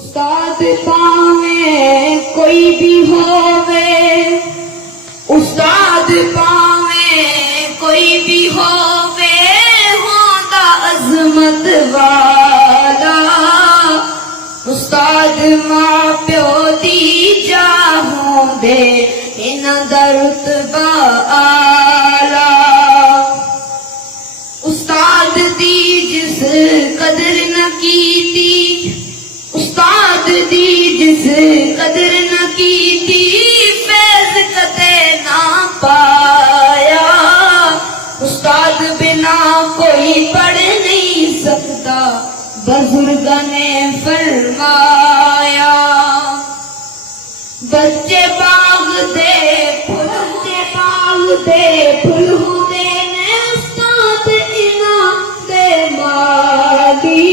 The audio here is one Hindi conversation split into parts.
उस्ताद पावे कोई भी होवे, उस्ताद पावे कोई भी होवे, होंदा अजमत वाला। उस्ताद मां प्यो दी जाहों दे इन्हां दा रुतबा आला। उस्ताद दी जिस कदर न कीती, उस्ताद दी जिस कदर न कीती, फैज कदे ना पाया। उस्ताद बिना कोई पढ़ नहीं सकता, बुजुर्गां ने फरमाया। बच्चे बाग दे फुल, बच्चे बाग दे फुल होंदे ने, उस्ताद इनाम दे माली।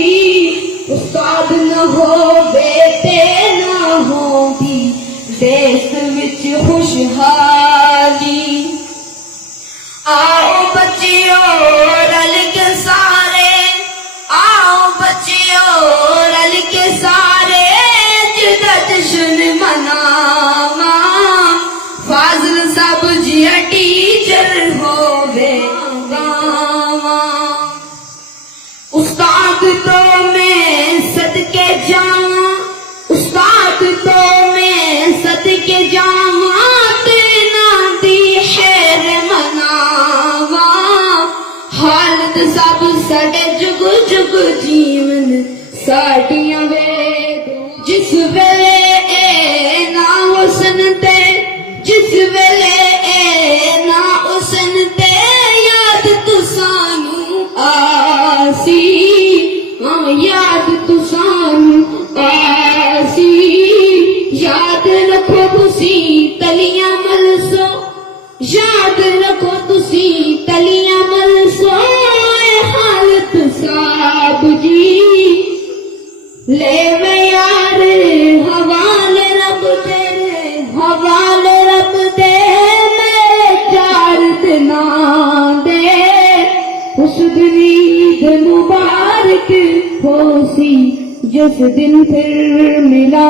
उस्ताद न होवे ते न होंदी देश विच खुशहाली। आओ बच्चियो रल के सारे, आओ बच्चियो रल के सारे, जिदा जश्न मनावा। फाजिल सब जिया टीचर होवे गावा। उस्ताद तो मैं सदके जावा, उस्ताद तो मैं सदके जावा, तेना दी खैर मनावा। हालत सब साडे जुग जुग जीवन साडियां वेद। जिस वेले ए ना हुसन ते, जिस वेले ए ना हुसन ते, याद तुसानू आसी। हाँ याद तुसानू आसी। याद रखो तुसी तलियां मलसो, याद रखो तुसी तलियां मलसो। हालत साब जी ले यार हवाले रब तेरे, हवाले रब दे मेरे चार दिनां दे। उस दिन ईद मुबारक होसी जिस दिन फिर मिला